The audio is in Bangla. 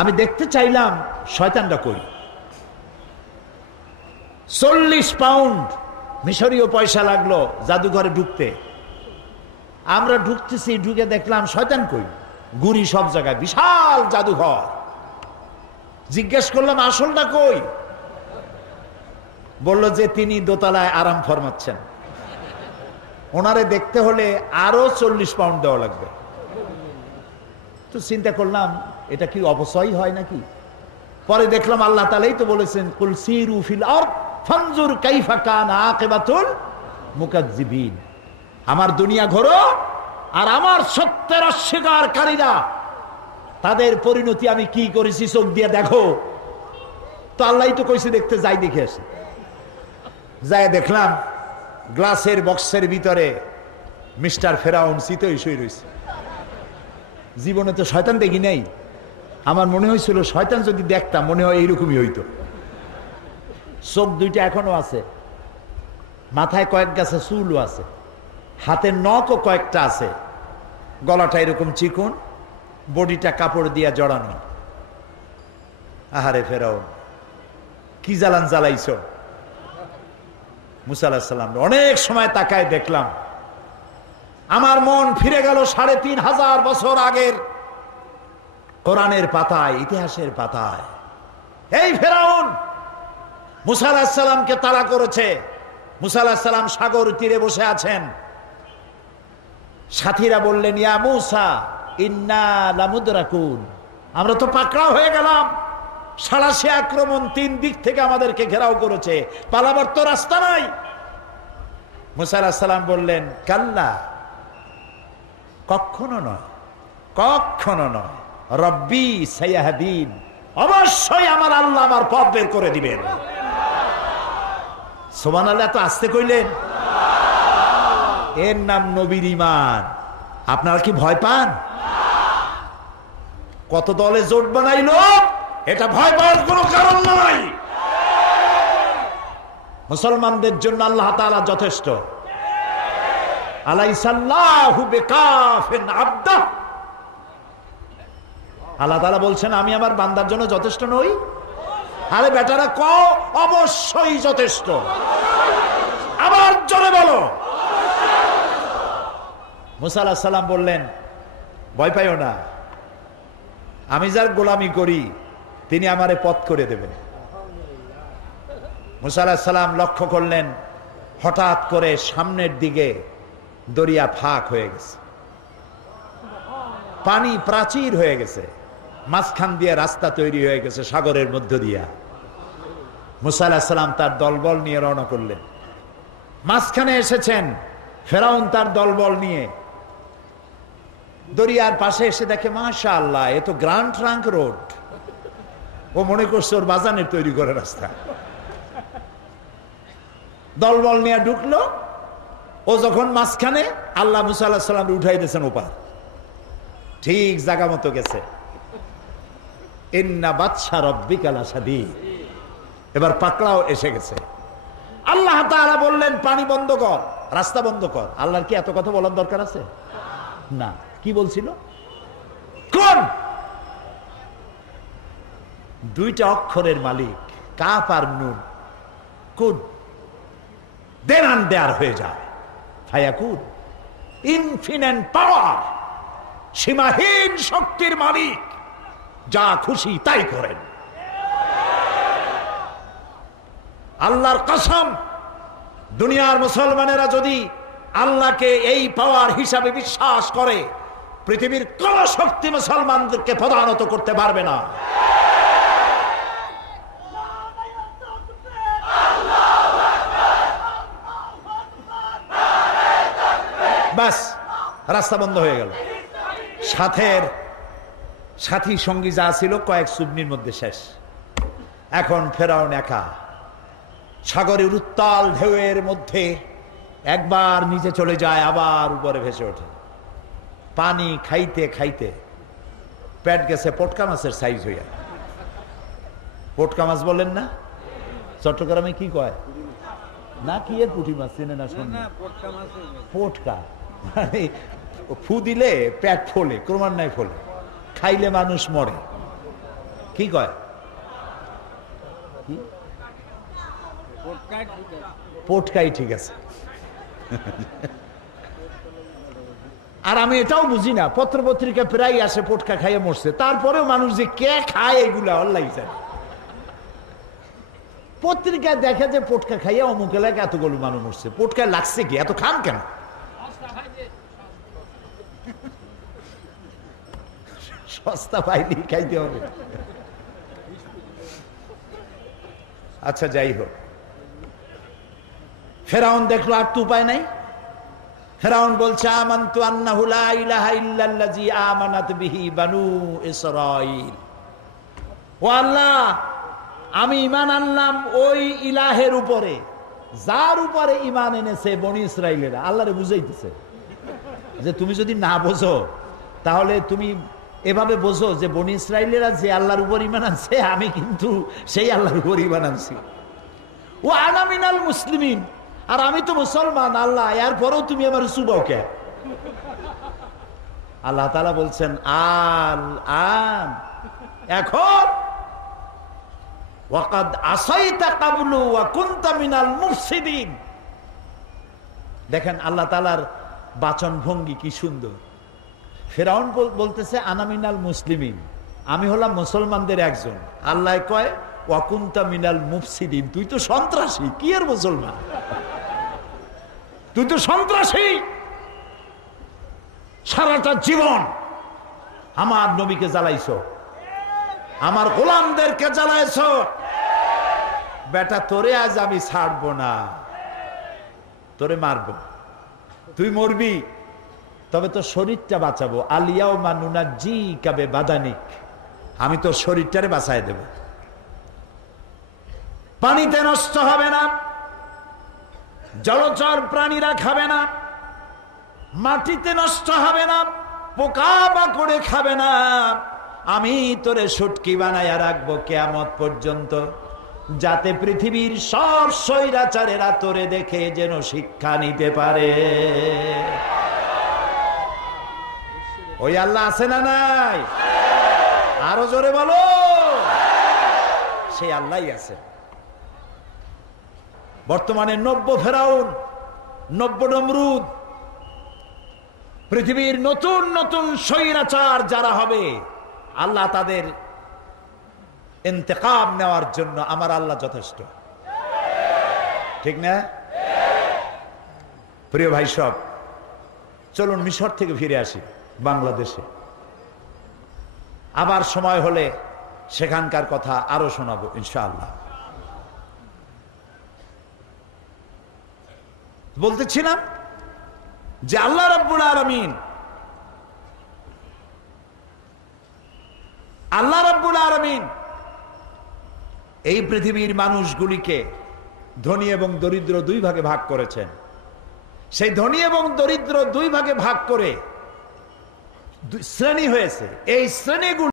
আমি দেখতে চাইলাম শয়তানটা কই। 40 পাউন্ড মিশরীয় পয়সা লাগলো জাদুঘরে ঢুকতে। আমরা ঢুকতেছি, ঢুকে দেখলাম শয়তান কই, গুড়ি সব জায়গায়, বিশাল জাদুঘর। জিজ্ঞেস করলাম আসলটা কই? বলল যে তিনি দোতলায় আরাম ফরমাচ্ছেন, ওনারে দেখতে হলে আরো 40 পাউন্ড দেওয়া লাগবে। তো চিন্তা করলাম এটা কি অপচয় হয় নাকি? পরে দেখলাম আল্লাহ তাআলাই তো বলেছেন, কুল সিরু ফিল আরদ ফানজুর কাইফা কানা আকিবাতুল মুকাজ্জিবিন। আমার দুনিয়া ঘোরো আর আমার সত্যের অস্বীকারীরা তাদের পরিণতি আমি কি করেছি চোখ দিয়ে দেখো। তো আল্লাহই তো কইছে দেখতে যাই, দেখে আসি। যাই দেখলাম গ্লাসের বক্সের ভিতরে মিস্টার ফেরাউন চিতই শুয়ে রয়েছে। জীবনে তো শয়তান দেখি নাই, আমার মনে হয়েছিল শয়তান যদি দেখতাম মনে হয় এইরকমই হইতো। চোখ দুইটা এখনো আছে, মাথায় কয়েক গাছে চুলও আছে, হাতের নখও কয়েকটা আছে, গলাটা এরকম চিকন, বডিটা কাপড় দিয়া জড়ানো। আহারে ফেরাউন, কি জ্বালান জ্বালাইছ। মুসা আলাইহিস সালাম অনেক সময় তাকায় দেখলাম, আমার মন ফিরে গেল 3500 বছর আগের কোরআনের পাতায়, ইতিহাসের পাতায়। এই ফেরাউন মুসা আলাইহিস সালামকে তাড়া করেছে। মুসা আলাইহিস সালাম সাগর তীরে বসে আছেন। সাথীরা বললেন, ইয়া মুসা ইন্না লামুদরাকুন, আমরা তো পাকড়াও হয়ে গেলাম। সাড়াশি আক্রমণ 3 দিক থেকে আমাদেরকে ঘেরাও করেছে, পালাবার তো রাস্তা নাই। মুসা আলাইহিস সালাম বললেন, কাল্লা, কখনো নয়, কখনো নয়, রব্বি সাইয়াহদিন, অবশ্যই আমার আল্লাহ আমার পথ বের করে দিবেন। সুবহানাল্লাহ, এত আস্তে কইলেন। এর নাম নবীর ঈমান। আপনারা কি ভয় পান? কত দলে জোট বানাইলো, এটা ভয় পাওয়ার কোনো কারণ নয়। মুসলমানদের জন্য আল্লাহ তাআলা যথেষ্ট। আলাইসাল্লাহু বিকাফিন আবদাহ, আল্লাহ তাআলা বলছেন আমি আমার বান্দার জন্য যথেষ্ট নই? আরে বেটারা কও, অবশ্যই যথেষ্ট। আবার জোরে বলো। মুসা আলাইহিস সালাম বললেন, ভয় পাইও না, আমি যার গোলামি করি তিনি আমারে পথ করে দেবেন। মুসা আলাইহিস সালাম লক্ষ্য করলেন, হঠাৎ করে সামনের দিকে দরিয়া ফাঁক হয়ে গেছে, পানি প্রাচীর হয়ে গেছে, মাঝখান দিয়ে রাস্তা তৈরি হয়ে গেছে সাগরের মধ্য দিয়া। মুসা আলাইহিস সালাম তার দলবল নিয়ে রওনা করলেন। মাঝখানে এসেছেন ফেরাউন তার দলবল নিয়ে। দরিয়ার পাশে এসে দেখে, মাশাআল্লাহ, এ তো গ্র্যান্ড ট্রাঙ্ক রোড। ও মনে করছে ওর বাজানের তৈরি করে রাস্তা। দলবল নিয়ে ঢুকলো। ও যখন মাঝখানে, আল্লাহ মুসা আলাইহিস সালাম উঠাই দিয়েছেন ওপার, ঠিক জায়গা মতো গেছে। ইন্না বাতশা রাব্বিকা লাশাদীদ, এবার পাকড়াও এসে গেছে। আল্লাহ তাআলা বললেন, পানি বন্ধ কর, রাস্তা বন্ধ কর। আল্লাহর কি এত কথা বলার দরকার আছে? না। কি বলছিল? কোন? দুইটা অক্ষরের মালিক, কাফ আর নুন। কোন দেন আন দেয়ার হয়ে যায়। ফায়াকুন, ইনফিনিট পাওয়ার, সীমাহীন শক্তির মালিক, যা খুশি তাই করেন। আল্লাহর কসম, দুনিয়ার মুসলমানেরা যদি আল্লাহকে এই পাওয়ার হিসাবে বিশ্বাস করে, পৃথিবীর কোন শক্তি মুসলমানদেরকে প্রধানত করতে পারবে না। বাস, রাস্তা বন্ধ হয়ে গেল। সাথী সঙ্গী যা ছিল কয়েক চুবনির মধ্যে শেষ। এখন ফেরাউন একা সাগরের উত্তাল ঢেউয়ের মধ্যে একবার নিচে চলে যায়, আবার উপরে ভেসে ওঠে। পানি খাইতে খাইতে পেট গেছে পটকা মাছের সাইজ হইয়া। পটকা মাছ বলেন না? চট্টগ্রামে কি কয় না, কি এর পুঁটি মাছ চেনে না? শোন, পটকা মানে ফু দিলে পেট ফোলে, ক্রমান্বয়ে ফোলে, খাইলে মানুষ মরে। কি কয়? পোটকাই ঠিক আছে। আর আমি এটাও বুঝি না, পত্র পত্রিকা প্রায় আসে পোটকা খাইয়ে মরছে, তারপরেও মানুষ যে কে খায় এগুলা অল্লাই যায়। পত্রিকায় দেখে যে পোটকা খাইয়া অমুক এলাকায় এতগুলো মানুষ মরছে, পোটকায় লাগছে কি, এত খান কেন? সস্তা পাইলি খাইতে হবে। আচ্ছা যাই হোক, ফেরাউন দেখলো আর তো উপায় নাই। ফেরাউন বলছে আমানতু আন্নাহু লা ইলাহা ইল্লাল্লাযী আমানাত বিহি বানু ইসরাঈল। ও আল্লাহ, আমি ঈমান আনলাম ওই ইলাহের উপরে যার উপরে ঈমান এনেছে বনি ইসরাঈলেরা। আল্লাহরে বুঝাইতেছে যে তুমি যদি না বোঝো তাহলে তুমি এভাবে বোঝো যে বনি ইসরাঈলেরা যে আল্লাহর উপর ঈমান আনছে আমি কিন্তু সেই আল্লাহর উপর ঈমান আনছি। ও আনা মিনাল মুসলিমিন, আর আমি তো মুসলমান আল্লাহ, এরপরেও তুমি আমার চুবাও কে? আল্লাহ তাআলা বলছেন আল আন, এখন ওয়াকাদ আসাইতা ক্বাবলু ওয়া কুনতা মিনাল মুফসিদিন। দেখেন আল্লাহ তাআলার বাচন ভঙ্গি কি সুন্দর। ফেরাউন বলতেছে আনা মিনাল মুসলিমিন, আমি হলাম মুসলমানদের একজন। আল্লাহ কয় ওয়া কুনতা মিনাল মুফসিদিন, তুই তো সন্ত্রাসী। কি আর মুসলমান, তুই তো সন্ত্রাসী। সারাটা জীবন আমার নবীকে জ্বালাইছো, আমার গোলামদেরকে জ্বালাইছো। বেটা তোরে আজ আমি ছাড়বো না, তোরে মারবো, তুই মরবি, তবে তোর শরীরটা বাঁচাবো। আলিয়াউমা নুনাজ্জিকা বিবাদানিক, আমি তোর শরীরটারে বাঁচায় দেব। পানিতে নষ্ট হবে না, জলচর প্রাণীরা খাবে না, মাটিতে নষ্ট হবে না, পোকা মাকড়ে খাবে না। আমি তোরে শুটকি বানাইয়া রাখবো কিয়ামত পর্যন্ত, যাতে পৃথিবীর সব স্বৈরাচারেরা তোরে দেখে যেন শিক্ষা নিতে পারে। ওই আল্লাহ আছে না নাই? আরো জোরে বলো, সেই আল্লাহই আছে। বর্তমানে নব্য ফেরাউন, নব্য নমরুদ, পৃথিবীর নতুন নতুন স্বৈরাচার যারা হবে, আল্লাহ তাদের ইন্তেকাম নেওয়ার জন্য আমার আল্লাহ যথেষ্ট। ঠিক না? প্রিয় ভাই সব, চলুন মিশর থেকে ফিরে আসি বাংলাদেশে। আবার সময় হলে সেখানকার কথা আরো শোনাবো ইনশাআল্লাহ। বলতেছিলাম যে আল্লাহ রাব্বুল আলামিন, আল্লাহ রাব্বুল আলামিন এই পৃথিবীর মানুষগুলিকে ধনী এবং দরিদ্র দুই ভাগে ভাগ করেছেন। সেই ধনী এবং দরিদ্র দুই ভাগে ভাগ করে শ্রেণী হয়েছে। এই শ্রেণীগুলি